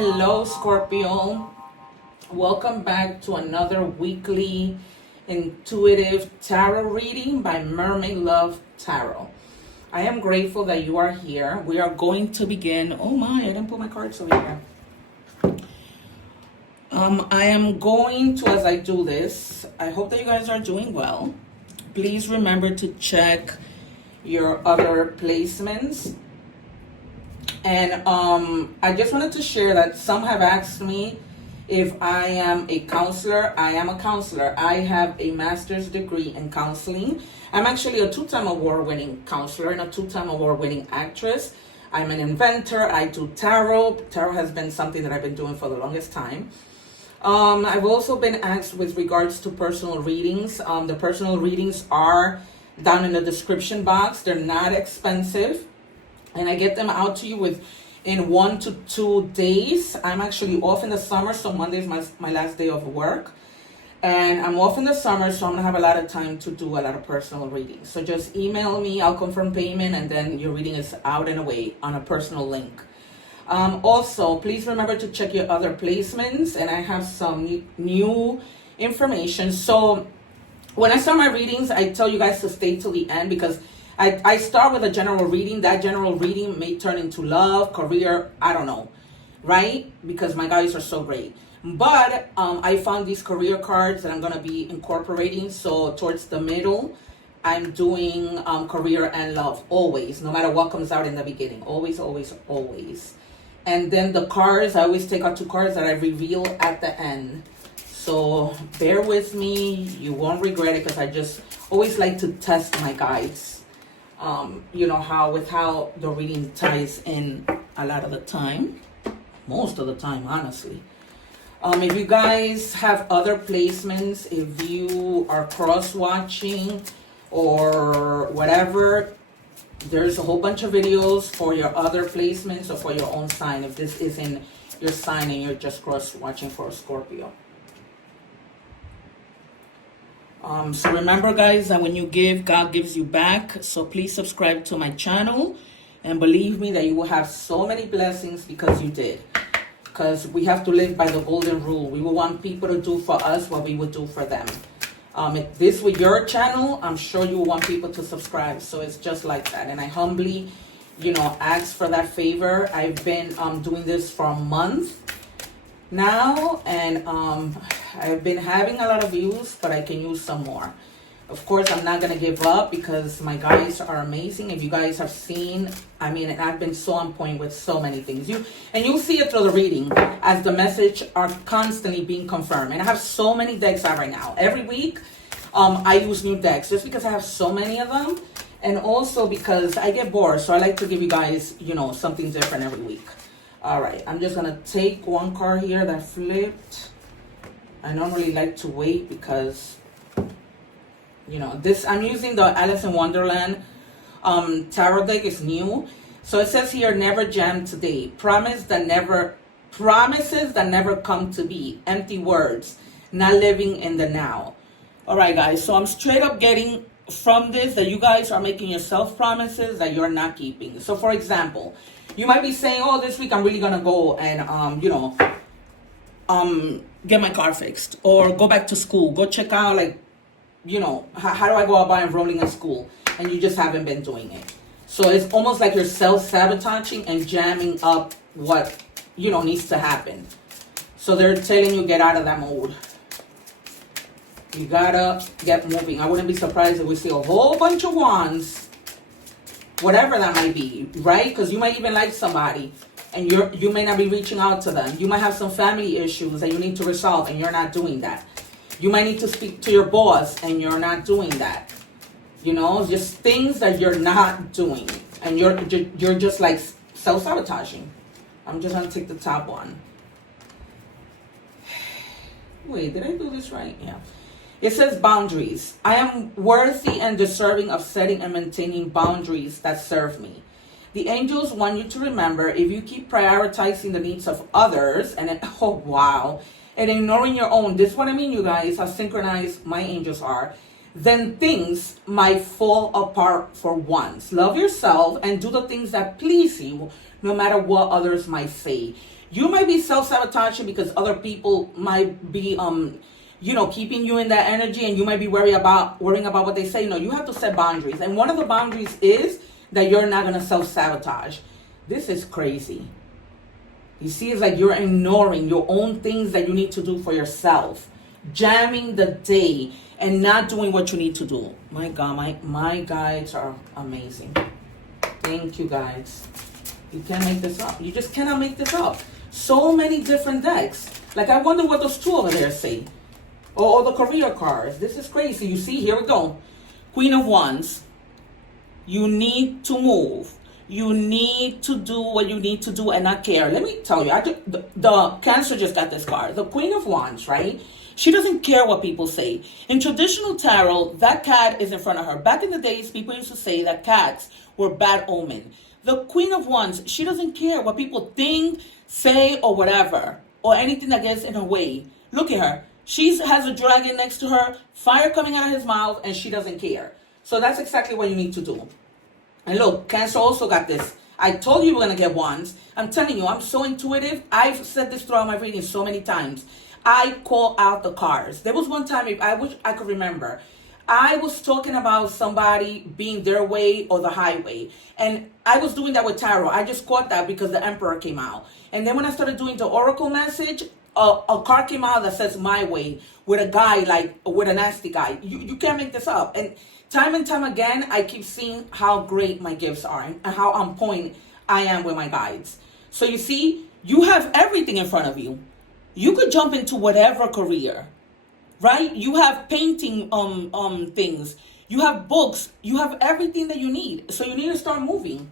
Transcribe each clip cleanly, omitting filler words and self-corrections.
Hello, Scorpio. Welcome back to another weekly intuitive tarot reading by Mermaid Love Tarot. I am grateful that you are here. We are going to begin. Oh my, I didn't put my cards over here. I am going to, as I do this, I hope that you guys are doing well. Please remember to check your other placements. And I just wanted to share that some have asked me if I am a counselor. I am a counselor. I have a master's degree in counseling. I'm actually a 2-time award-winning counselor and a 2-time award-winning actress. I'm an inventor. I do tarot. Tarot has been something that I've been doing for the longest time. I've also been asked with regards to personal readings. The personal readings are down in the description box. They're not expensive. And I get them out to you in 1 to 2 days. I'm actually off in the summer, so Monday is my last day of work. And I'm off in the summer, so I'm going to have a lot of time to do a lot of personal readings. So just email me, I'll confirm payment, and then your reading is out and away on a personal link. Also, please remember to check your other placements, and I have some new information. So when I start my readings, I tell you guys to stay till the end because I start with a general reading. That general reading may turn into love, career, I don't know, right? Because my guys are so great. But I found these career cards that I'm going to be incorporating. So towards the middle, I'm doing career and love, always, no matter what comes out in the beginning. Always, always, always. And then the cards, I always take out 2 cards that I reveal at the end. So bear with me. You won't regret it because I just always like to test my guides. You know, how the reading ties in a lot of the time, most of the time, honestly. If you guys have other placements, if you are cross-watching or whatever, there's a whole bunch of videos for your other placements or for your own sign. If this isn't your sign and you're just cross-watching for a Scorpio. So remember, guys, that when you give, God gives you back. So please subscribe to my channel. And believe me that you will have so many blessings because you did. Because we have to live by the golden rule. We will want people to do for us what we would do for them. If this was your channel, I'm sure you will want people to subscribe. So it's just like that. And I humbly, ask for that favor. I've been doing this for a month now, and I've been having a lot of views, but I can use some more. Of course, I'm not gonna give up because my guys are amazing. If you guys have seen, I've been so on point with so many things. You'll see it through the reading as the message are constantly being confirmed. And I have so many decks out right now. Every week, I use new decks just because I have so many of them, and also because I get bored. So I like to give you guys, something different every week. All right, I'm just gonna take 1 card here that flipped. I normally like to wait because, I'm using the Alice in Wonderland tarot deck. Is new. So it says here, never jam today. Promises that never come to be. Empty words, not living in the now. All right, guys, so I'm straight up getting from this that you guys are making yourself promises that you're not keeping. So for example, you might be saying, oh, this week I'm really gonna go and get my car fixed, or go back to school, go check out, how do I go about enrolling in school? And you just haven't been doing it. So it's almost like you're self-sabotaging and jamming up what, needs to happen. So they're telling you, get out of that mode. You gotta get moving. I wouldn't be surprised if we see a whole bunch of wands, whatever that might be, right? Because you might even like somebody and you may not be reaching out to them. You might have some family issues that you need to resolve and you're not doing that. You might need to speak to your boss and you're not doing that. Just things that you're not doing, and you're just like self-sabotaging. I'm just gonna take the top one. Wait, did I do this right? Yeah. It says boundaries. I am worthy and deserving of setting and maintaining boundaries that serve me. The angels want you to remember, if you keep prioritizing the needs of others and ignoring your own, this is what I mean, you guys, how synchronized my angels are, then things might fall apart for once. Love yourself and do the things that please you, no matter what others might say. You might be self-sabotaging because other people might be, keeping you in that energy, and you might be worrying about what they say. No, you have to set boundaries. And one of the boundaries is that you're not going to self-sabotage. This is crazy. You see, it's like you're ignoring your own things that you need to do for yourself. Jamming the day and not doing what you need to do. My God, my guides are amazing. Thank you, guides. You can't make this up. You just cannot make this up. So many different decks. Like, I wonder what those two over there say. Or the career cards. This is crazy. You see, here we go. Queen of Wands. You need to move. You need to do what you need to do and not care. Let me tell you, the Cancer just got this card. The Queen of Wands, right? She doesn't care what people say. In traditional tarot, that cat is in front of her. Back in the days, people used to say that cats were bad omen. The Queen of Wands, she doesn't care what people think, say, or whatever, or anything that gets in her way. Look at her. She has a dragon next to her, fire coming out of his mouth, and she doesn't care. So that's exactly what you need to do. And look, Cancer also got this. I told you we're going to get wands. I'm telling you, I'm so intuitive. I've said this throughout my readings so many times. I call out the cards. There was one time, I wish I could remember, I was talking about somebody being their way or the highway. And I was doing that with tarot. I just caught that because the Emperor came out. And then when I started doing the Oracle message, a card came out that says my way with a guy, like with a nasty guy. You can't make this up. And time again, I keep seeing how great my gifts are and how on point I am with my guides. So you see, you have everything in front of you. You could jump into whatever career, right? You have painting things. You have books. You have everything that you need. So you need to start moving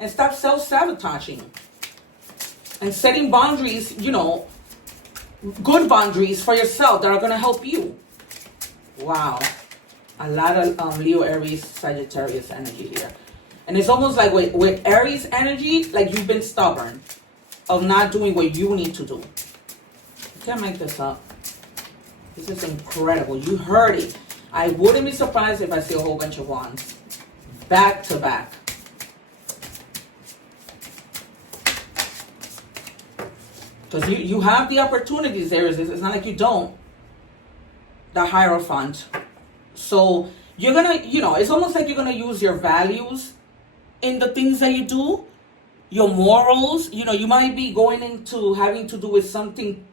and stop self-sabotaging and setting boundaries, good boundaries for yourself that are going to help you. Wow. A lot of Leo, Aries, Sagittarius energy here. And it's almost like with Aries energy, like you've been stubborn of not doing what you need to do. You can't make this up. This is incredible. You heard it. I wouldn't be surprised if I see a whole bunch of wands. Back to back. Because you have the opportunities there. It's not like you don't. The Hierophant. So you're going to, it's almost like you're going to use your values in the things that you do. Your morals. You might be going into having to do with something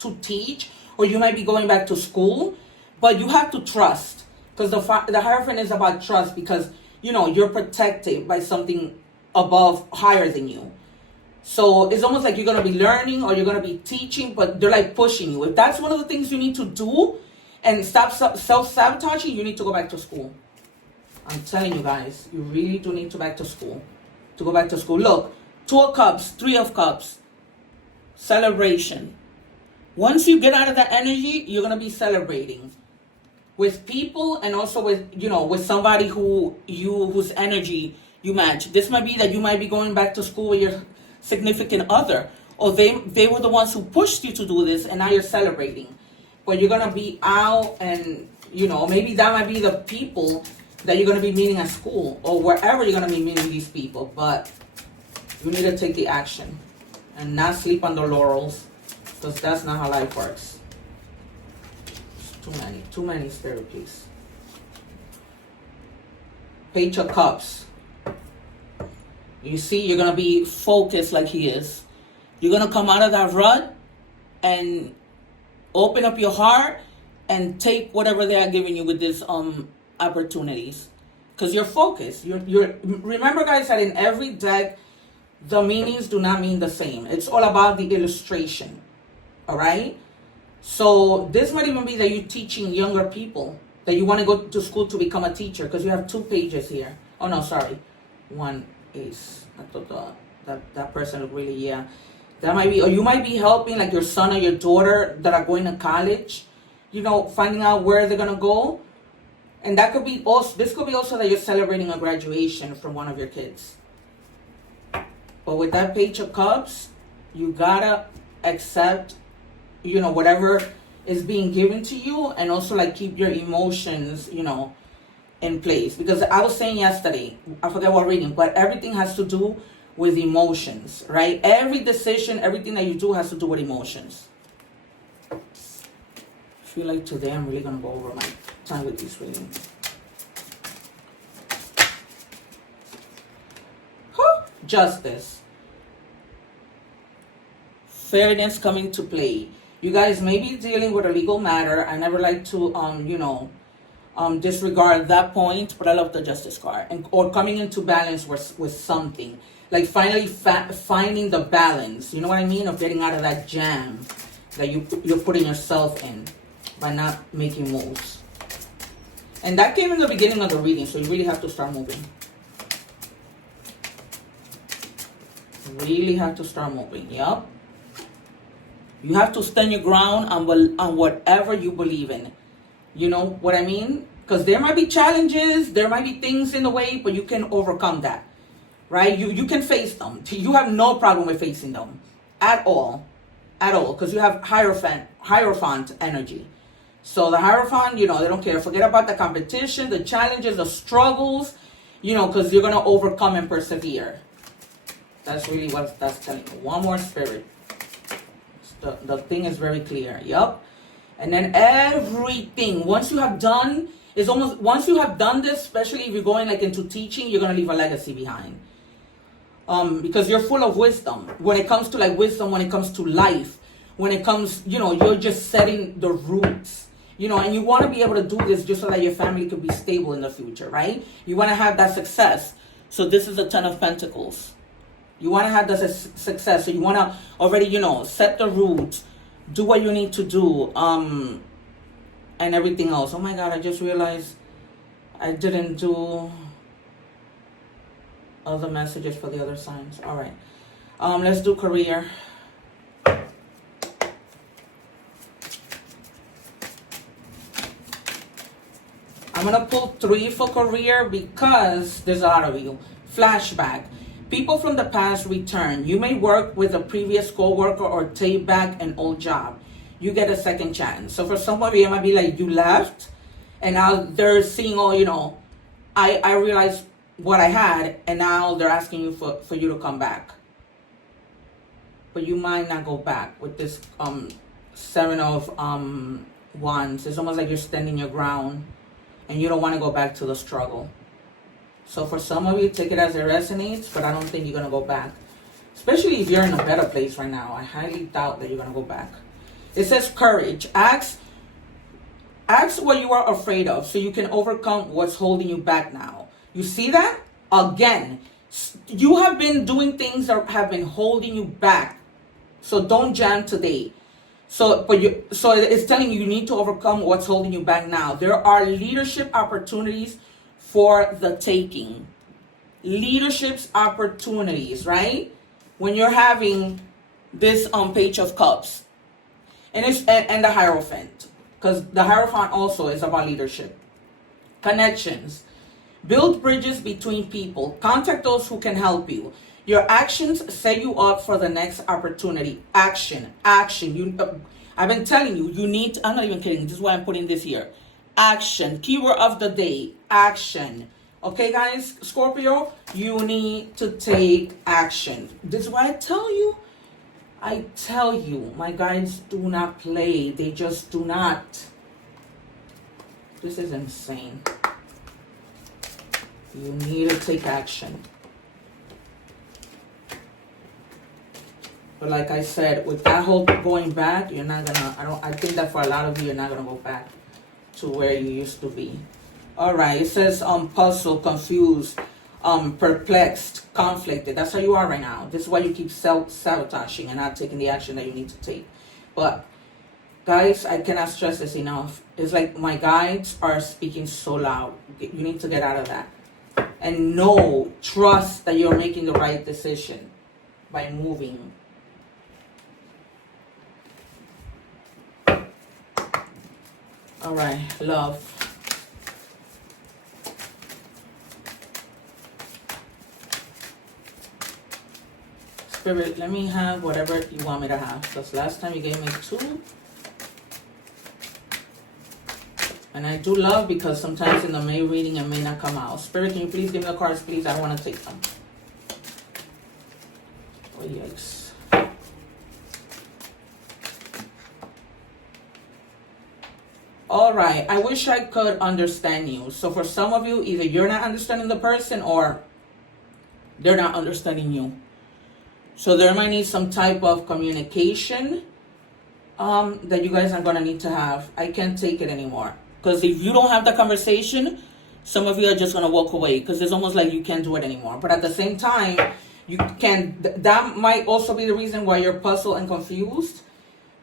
to teach. Or you might be going back to school. But you have to trust. Because the Hierophant is about trust. Because, you're protected by something above, higher than you. So it's almost like you're going to be learning or you're going to be teaching, but they're like pushing you. If that's one of the things you need to do and stop self-sabotaging, you need to go back to school. I'm telling you guys, you really do need to go back to school. Look, 2 of Cups, 3 of Cups, celebration. Once you get out of that energy, you're going to be celebrating with people and also with, with somebody whose energy you match. This might be that you might be going back to school with your significant other, or they were the ones who pushed you to do this, and now you're celebrating. But you're gonna be out, and maybe that might be the people that you're gonna be meeting at school or wherever you're gonna be meeting these people. But you need to take the action and not sleep on the laurels, because that's not how life works. Too many spirit, please. Page of Cups. You see, you're going to be focused like he is. You're going to come out of that rut and open up your heart and take whatever they are giving you with these opportunities. Because you're focused. Remember, guys, that in every deck, the meanings do not mean the same. It's all about the illustration. All right? So this might even be that you're teaching younger people, that you want to go to school to become a teacher, because you have 2 pages here. Oh, no, sorry. One is, I thought that person looked really, yeah. That might be, or you might be helping like your son or your daughter that are going to college, finding out where they're going to go. And that could be also, this could be also that you're celebrating a graduation from one of your kids. But with that Page of Cups, you gotta accept, whatever is being given to you, and also like keep your emotions, in place. Because I was saying yesterday, I forget what reading, but everything has to do with emotions, right? Every decision, everything that you do has to do with emotions. I feel like today I'm really going to go over my time with these readings. Justice. Fairness coming to play. You guys may be dealing with a legal matter. I never like to, disregard that point, but I love the Justice card. Or coming into balance with something. Like finally finding the balance. You know what I mean? Of getting out of that jam that you're putting yourself in by not making moves. And that came in the beginning of the reading, so you really have to start moving. Really have to start moving. Yup. You have to stand your ground on whatever you believe in. You know what I mean? Because there might be challenges, there might be things in the way, but you can overcome that. Right? You can face them. You have no problem with facing them. At all. At all. Because you have Hierophant energy. So the Hierophant, they don't care. Forget about the competition, the challenges, the struggles, because you're going to overcome and persevere. That's really what that's telling you. One more, Spirit. The thing is very clear. Yup. And then everything, once you have done this, especially if you're going like into teaching, you're going to leave a legacy behind. Because you're full of wisdom. When it comes to like wisdom, when it comes to life, when it comes, you're just setting the roots. And you want to be able to do this just so that your family could be stable in the future, right? You want to have that success. So this is the Ten of Pentacles. You want to have the success. So you want to already, set the roots, do what you need to do, and everything else. Oh my God, I just realized I didn't do other messages for the other signs. All right. Let's do career. I'm going to pull 3 for career because there's a lot of you. Flashback. People from the past return. You may work with a previous co-worker or take back an old job. You get a second chance. So for some of you, it might be like you left and now they're seeing, I realized what I had and now they're asking you for you to come back. But you might not go back with this 7 of Wands. It's almost like you're standing your ground and you don't want to go back to the struggle. So for some of you, take it as it resonates, but I don't think you're going to go back. Especially if you're in a better place right now. I highly doubt that you're going to go back. It says courage. Ask what you are afraid of so you can overcome what's holding you back now. You see that? Again, you have been doing things that have been holding you back. So don't jam today. So it's telling you need to overcome what's holding you back now. There are leadership opportunities for the taking. Leadership's opportunities, right? When you're having this Page of Cups. And the Hierophant. Because the Hierophant also is about leadership. Connections. Build bridges between people. Contact those who can help you. Your actions set you up for the next opportunity. Action. I've been telling you, I'm not even kidding. This is why I'm putting this here. Action. Keyword of the day. Action. Okay, guys? Scorpio, you need to take action. This is why I tell you, my guides do not play. They just do not. This is insane. You need to take action. But like I said, with that whole going back, you're not gonna, I think that for a lot of you, you're not gonna go back to where you used to be. All right, it says puzzled, confused, perplexed, conflicted. That's how you are right now. This is why you keep self-sabotaging and not taking the action that you need to take. But guys, I cannot stress this enough. It's like my guides are speaking so loud. You need to get out of that. And trust that you're making the right decision by moving. All right, love. Spirit, let me have whatever you want me to have. Because last time you gave me 2. And I do love because sometimes in the May reading it may not come out. Spirit, can you please give me the cards, please? I don't want to take them. yikes. All right, I wish I could understand you. So for some of you, either you're not understanding the person or they're not understanding you. So there might need some type of communication that you guys are going to need to have. I can't take it anymore. Because if you don't have the conversation, some of you are just going to walk away. Because it's almost like you can't do it anymore. But at the same time, you can. That might also be the reason why you're puzzled and confused.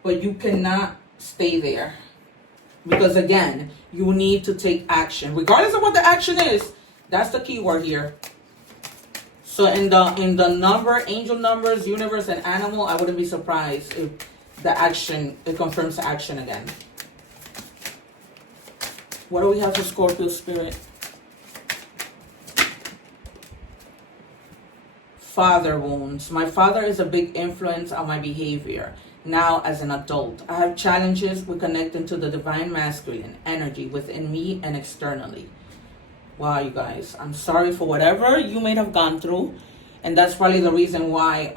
But you cannot stay there. Because again, you need to take action. Regardless of what the action is, that's the key word here. So in the number, angel numbers, universe, and animal, I wouldn't be surprised if the action, it confirms the action again. What do we have for Scorpio spirit? Father wounds. My father is a big influence on my behavior. Now as an adult, I have challenges with connecting to the divine masculine energy within me and externally. Wow, you guys, I'm sorry for whatever you may have gone through. And that's probably the reason why,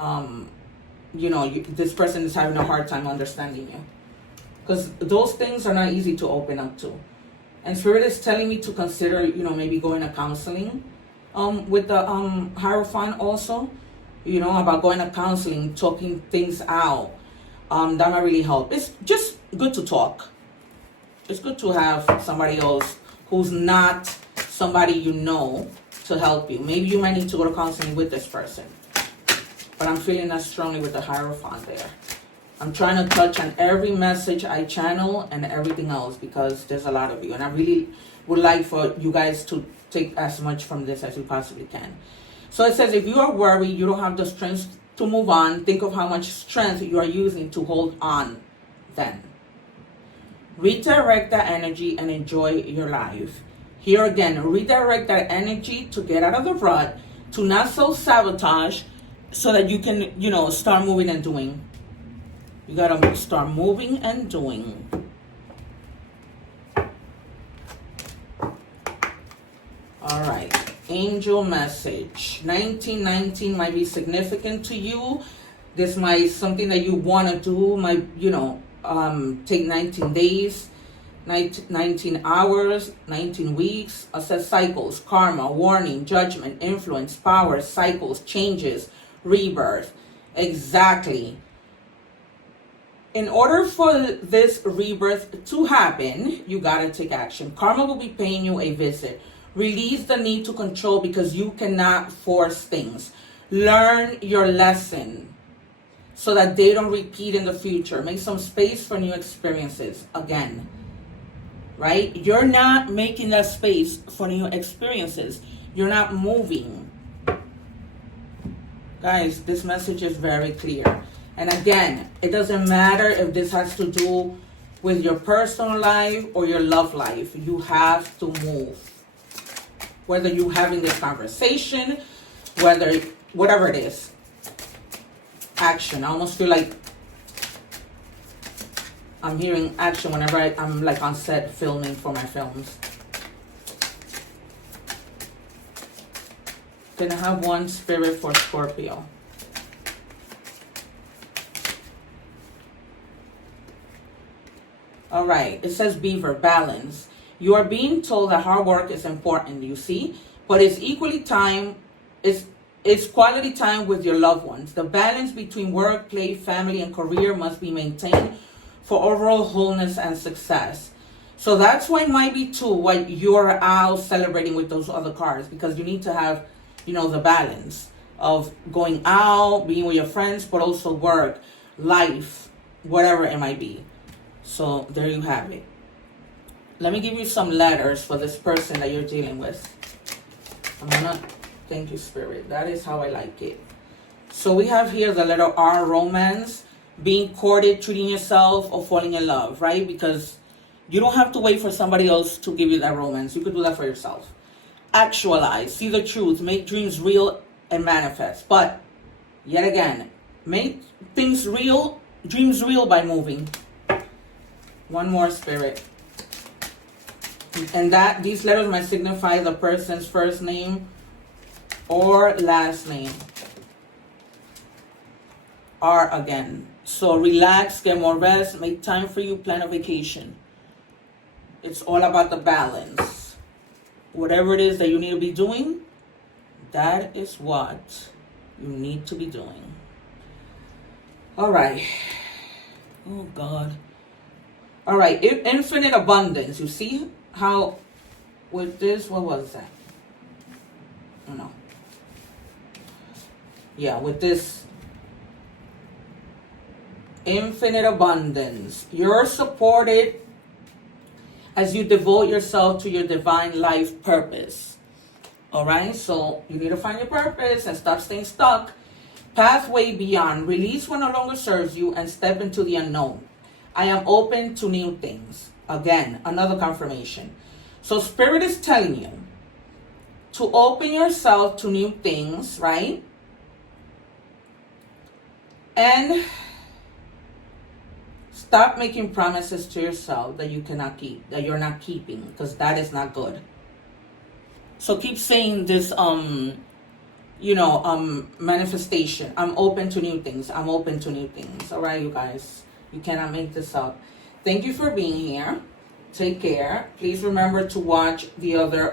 this person is having a hard time understanding you. Because those things are not easy to open up to. And Spirit is telling me to consider, maybe going to counseling with the Hierophant also. About going to counseling, talking things out. That might really help. It's just good to talk. It's good to have somebody else who's not somebody to help you. Maybe you might need to go to counseling with this person. But I'm feeling that strongly with the Hierophant there. I'm trying to touch on every message I channel and everything else because there's a lot of you. And I really would like for you guys to take as much from this as you possibly can. So it says, if you are worried, you don't have the strength to move on, think of how much strength you are using to hold on then. Redirect that energy and enjoy your life. Here again, redirect that energy to get out of the rut, to not self-sabotage, so that you can, start moving and doing. You gotta start moving and doing. All right. Angel message. 1919 might be significant to you. This might something that you want to do. Might, take 19 days. 19 hours, 19 weeks, assess cycles, karma, warning, judgment, influence, power, cycles, changes, rebirth. Exactly. In order for this rebirth to happen, you gotta take action. Karma will be paying you a visit. Release the need to control because you cannot force things. Learn your lesson so that they don't repeat in the future. Make some space for new experiences again. Right? You're not making that space for new experiences. You're not moving. Guys, this message is very clear. And again, it doesn't matter if this has to do with your personal life or your love life. You have to move. Whether you're having this conversation, whatever it is. Action. I almost feel like I'm hearing action whenever I'm like on set filming for my films. Can I have one spirit for Scorpio? All right. It says beaver, balance. You are being told that hard work is important, you see, but it's equally time, it's quality time with your loved ones. The balance between work, play, family, and career must be maintained for overall wholeness and success. So that's why it might be too what you're out celebrating with those other cards, because you need to have, the balance of going out, being with your friends, but also work, life, whatever it might be. So there you have it. Let me give you some letters for this person that you're dealing with. Thank you, Spirit. That is how I like it. So we have here the letter R, romance, being courted, treating yourself, or falling in love, right? Because you don't have to wait for somebody else to give you that romance. You could do that for yourself. Actualize, see the truth, make dreams real and manifest. But, yet again, make things real, dreams real by moving. One more, Spirit. And these letters might signify the person's first name or last name. are again. So relax, get more rest, make time for you, plan a vacation. It's all about the balance. Whatever it is that you need to be doing, that is what you need to be doing. All right. Oh, God. All right. Infinite abundance. You see how with this, what was that? Oh, no. Yeah, with this infinite abundance, you're supported as you devote yourself to your divine life purpose. All right, so you need to find your purpose and stop staying stuck. Pathway beyond. Release what no longer serves you and step into the unknown. I am open to new things. Again, another confirmation. So Spirit is telling you to open yourself to new things, right? And stop making promises to yourself that you cannot keep, that you're not keeping, because that is not good. So keep saying this, manifestation. I'm open to new things. I'm open to new things. All right, you guys. You cannot make this up. Thank you for being here. Take care. Please remember to watch the other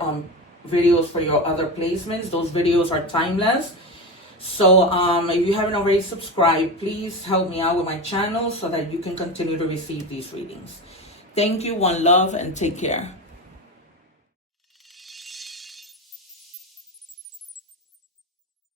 videos for your other placements. Those videos are timeless. So if you haven't already subscribed, please help me out with my channel so that you can continue to receive these readings. Thank you, one love, and take care.